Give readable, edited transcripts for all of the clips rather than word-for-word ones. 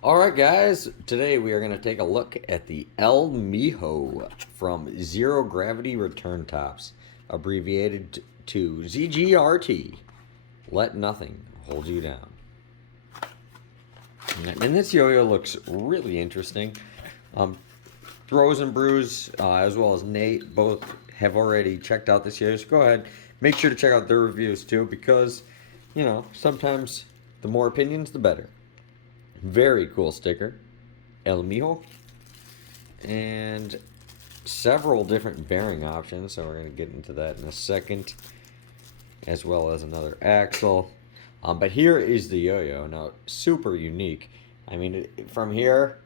Alright guys, today we are going to take a look at the MiJo from Zero Gravity Return Tops, abbreviated to ZGRT. Let nothing hold you down. And this yo-yo looks really interesting. Throws and Brews, as well as Nate, both have already checked out this yo-yo, so go ahead, make sure to check out their reviews too, because, you know, sometimes the more opinions, the better. Very cool sticker, El Mijo, and several different bearing options, so we're going to get into that in a second, as well as another axle. But here is the yo-yo. Now, super unique. I mean, from here,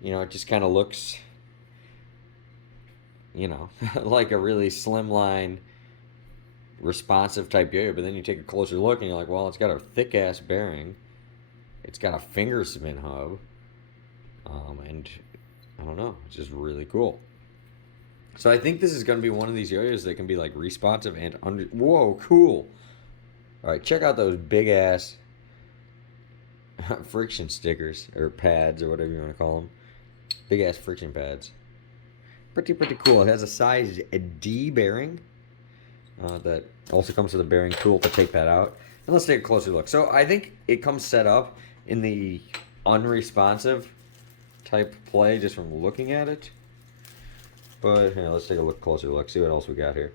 you know, it just kind of looks, you know, like a really slimline, responsive type yo-yo, but then you take a closer look and you're like, well, it's got a thick-ass bearing. It's got a finger spin hub, and I don't know, it's just really cool. So I think this is going to be one of these yo-yos that can be like responsive and whoa, cool. All right, check out those big ass friction stickers or pads or whatever you want to call them. Big ass friction pads. Pretty cool. It has a size D bearing that also comes with a bearing tool to take that out. And let's take a closer look. So I think it comes set up in the unresponsive type play just from looking at it. But here, let's take a closer look, see what else we got here.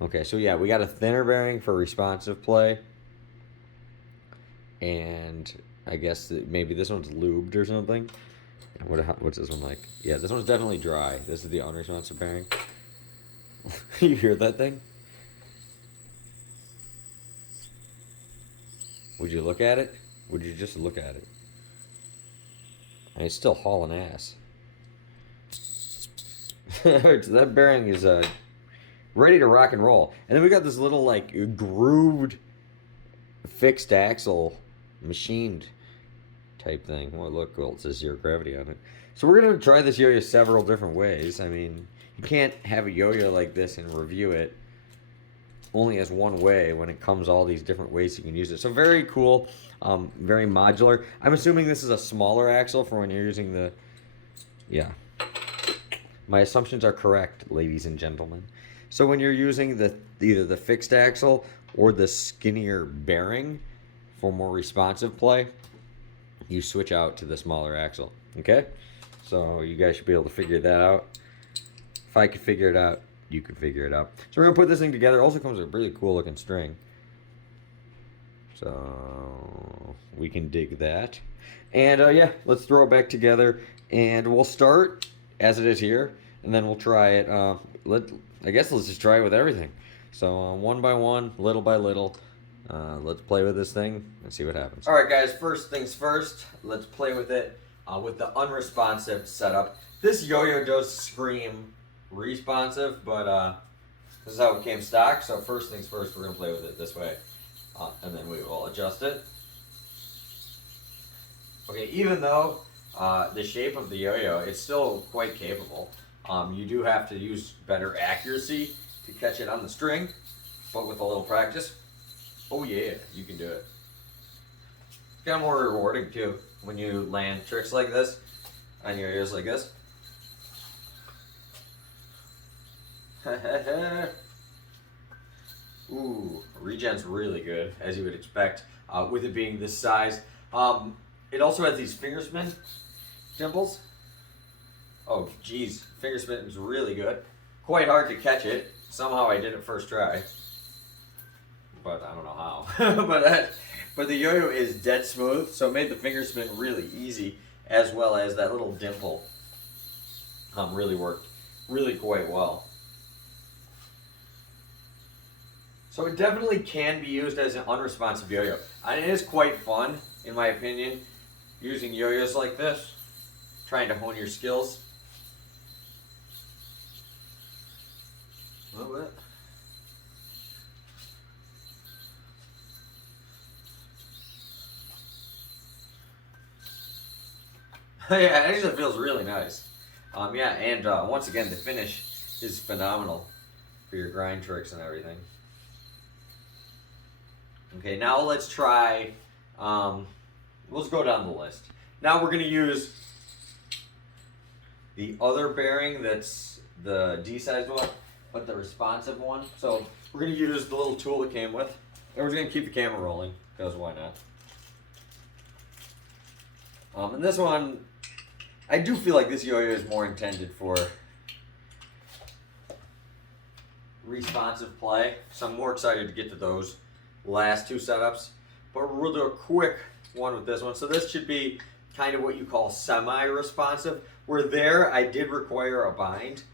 Okay, so yeah, we got a thinner bearing for responsive play. And I guess maybe this one's lubed or something. What's this one like? Yeah, this one's definitely dry. This is the unresponsive bearing. You hear that thing? Would you look at it? Would you just look at it? I mean, it's still hauling ass. That bearing is ready to rock and roll. And then we got this little like grooved fixed axle machined type thing. Oh, look, well, it says zero gravity on it. So we're gonna try this yo-yo several different ways. I mean, you can't have a yo-yo like this and review it only as one way when it comes all these different ways you can use it. So very cool, very modular. I'm assuming this is a smaller axle for when you're using the, yeah. My assumptions are correct, ladies and gentlemen. So when you're using either the fixed axle or the skinnier bearing for more responsive play, you switch out to the smaller axle, okay? So you guys should be able to figure that out. If I could figure it out, you can figure it out. So we're gonna put this thing together. It also comes with a really cool looking string. So we can dig that. And yeah, let's throw it back together. And we'll start as it is here. And then we'll try it. I guess let's just try it with everything. So one by one, little by little. Let's play with this thing and see what happens. Alright guys, first things first. Let's play with it with the unresponsive setup. This yo-yo does scream responsive, but this is how it came stock. So first things first, we're going to play with it this way, and then we will adjust it. Okay, even though the shape of the yo-yo, it's still quite capable. You do have to use better accuracy to catch it on the string, but with a little practice, oh yeah, you can do it. It's kind of more rewarding too when you land tricks like this on your yo-yos like this. Ooh, regen's really good, as you would expect, with it being this size. It also has these finger spin dimples. Oh, geez, finger spin is really good. Quite hard to catch it. Somehow I did it first try, but I don't know how. but the yo-yo is dead smooth, so it made the finger spin really easy, as well as that little dimple really worked really quite well. So it definitely can be used as an unresponsive yo-yo. And it is quite fun, in my opinion, using yo-yos like this, trying to hone your skills. A little bit. Yeah, it actually feels really nice. Yeah, and once again, the finish is phenomenal for your grind tricks and everything. Okay, now let's try, let's go down the list. Now we're going to use the other bearing that's the D-sized one, but the responsive one. So we're going to use the little tool it came with. And we're going to keep the camera rolling, because why not? And this one, I do feel like this yo-yo is more intended for responsive play. So I'm more excited to get to those last two setups. But we'll do a quick one with this one. So this should be kind of what you call semi-responsive. Where there, I did require a bind.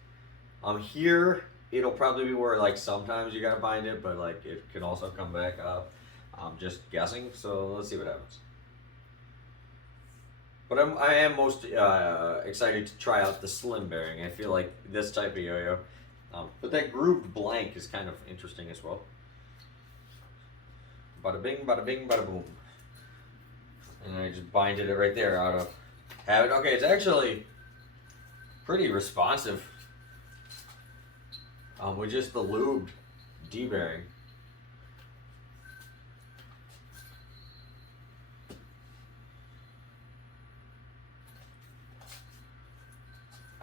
Here, it'll probably be where like sometimes you gotta bind it, but like it can also come back up. I'm just guessing, so let's see what happens. But I am most excited to try out the slim bearing. I feel like this type of yo-yo. But that grooved blank is kind of interesting as well. Bada bing, bada boom. And I just binded it right there out of habit. Okay, it's actually pretty responsive with just the lubed D bearing.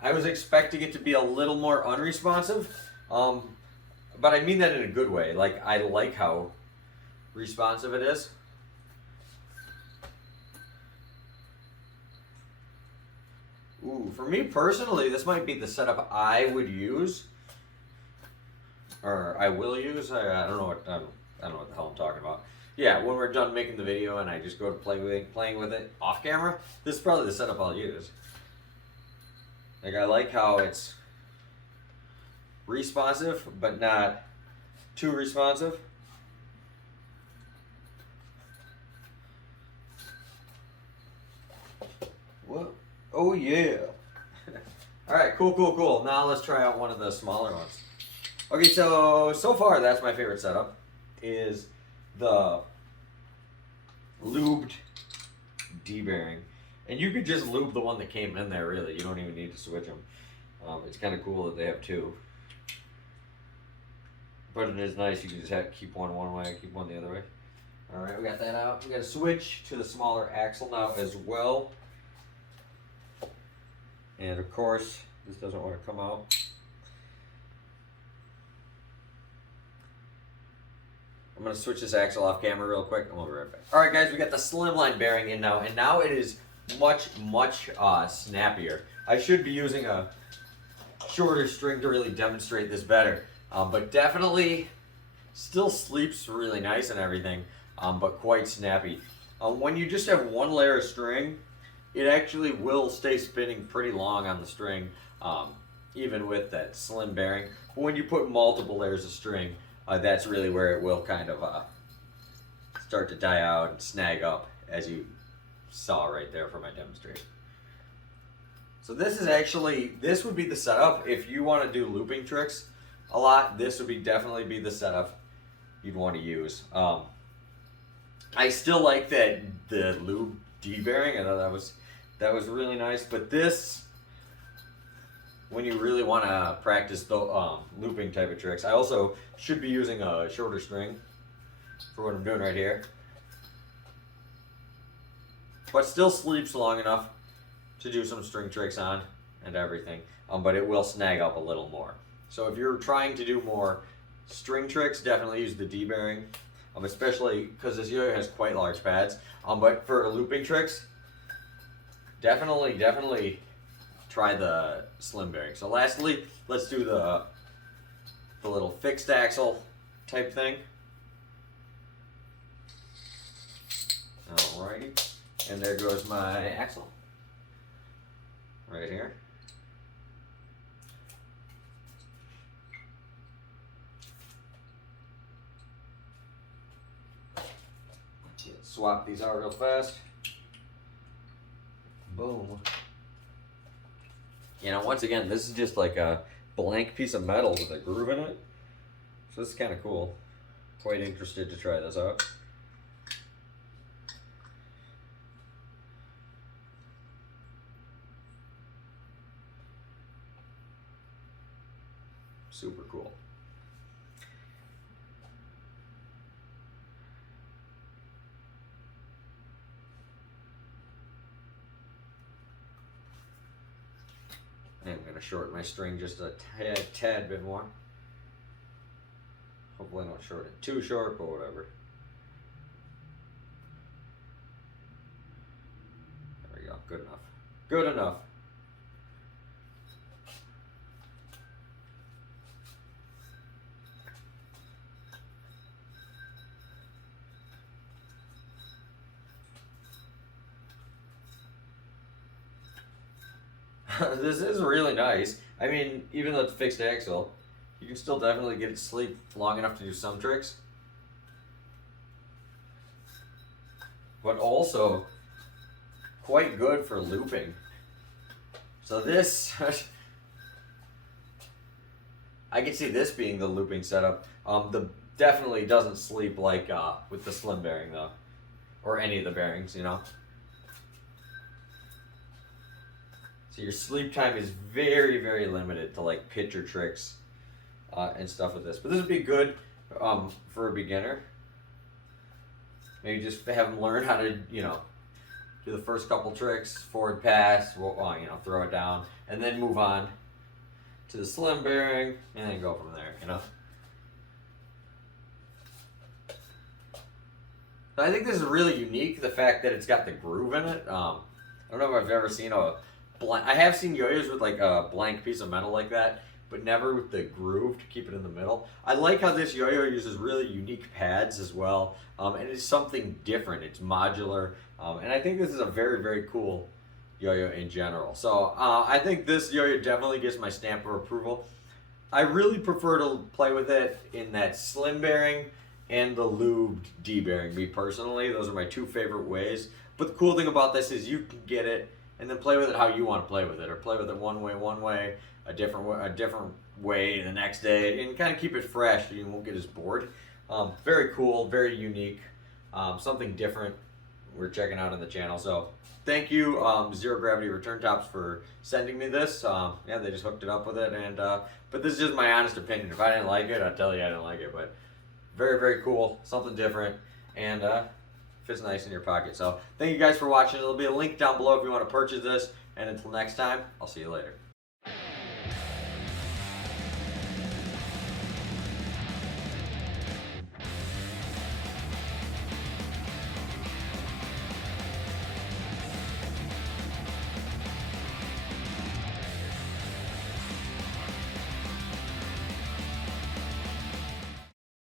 I was expecting it to be a little more unresponsive, but I mean that in a good way. Like, I like how responsive it is. Ooh, for me personally, this might be the setup I would use, or I will use. I don't know what I don't know what the hell I'm talking about. Yeah, when we're done making the video and I just go to playing with it off camera, this is probably the setup I'll use. Like, I like how it's responsive, but not too responsive. What? Oh yeah. Alright, cool. Now let's try out one of the smaller ones. Okay, so far that's my favorite setup, is the lubed D-bearing. And you could just lube the one that came in there, really. You don't even need to switch them. It's kind of cool that they have two. But it is nice, you can just keep one way, keep one the other way. Alright, we got that out. We got to switch to the smaller axle now as well. And of course, this doesn't want to come out. I'm going to switch this axle off camera real quick, and we'll be right back. Alright guys, we got the slimline bearing in now, and now it is much snappier. I should be using a shorter string to really demonstrate this better. But definitely still sleeps really nice and everything, but quite snappy. When you just have one layer of string, it actually will stay spinning pretty long on the string, even with that slim bearing. But when you put multiple layers of string, that's really where it will kind of start to die out and snag up, as you saw right there for my demonstration. So this would be the setup if you want to do looping tricks a lot. This would definitely be the setup you'd want to use. I still like the lube D bearing. I thought that was really nice. But this, when you really want to practice the looping type of tricks, I also should be using a shorter string for what I'm doing right here. But still sleeps long enough to do some string tricks on and everything. But it will snag up a little more. So if you're trying to do more string tricks, definitely use the D bearing. Especially because this yo-yo has quite large pads. But for looping tricks, definitely try the slim bearing. So lastly, let's do the little fixed axle type thing. Alrighty. And there goes my axle. Right here. Swap these out real fast. Boom. You know, once again, this is just like a blank piece of metal with a groove in it. So this is kind of cool. Quite interested to try this out. Super cool. gonna shorten my string just a tad bit more. Hopefully I don't short it too short, but whatever. There we go, good enough. Good enough. This is really nice. I mean, even though it's fixed axle, you can still definitely get it to sleep long enough to do some tricks. But also, quite good for looping. So this, I can see this being the looping setup. The definitely doesn't sleep like with the slim bearing though, or any of the bearings, you know. So your sleep time is very, very limited to like picture tricks and stuff with this. But this would be good for a beginner. Maybe just have them learn how to, you know, do the first couple tricks, forward pass, you know, throw it down, and then move on to the slim bearing, and then go from there, you know. So I think this is really unique, the fact that it's got the groove in it. I don't know if I've ever seen a blank. I have seen yo-yos with like a blank piece of metal like that, but never with the groove to keep it in the middle. I like how this yo-yo uses really unique pads as well, and it's something different. It's modular, and I think this is a very, very cool yo-yo in general. So I think this yo-yo definitely gets my stamp of approval. I really prefer to play with it in that slim bearing and the lubed D bearing, me personally. Those are my two favorite ways. But the cool thing about this is you can get it and then play with it how you want to play with it, or play with it one way, a different way the next day, and kind of keep it fresh so you won't get as bored. Very cool, very unique, something different we're checking out on the channel. So thank you, Zero Gravity Return Tops, for sending me this. Yeah, they just hooked it up with it, and but this is just my honest opinion. If I didn't like it, I'd tell you I didn't like it. But very, very cool, something different, and fits nice in your pocket. So thank you guys for watching. There'll be a link down below if you want to purchase this. And until next time, I'll see you later.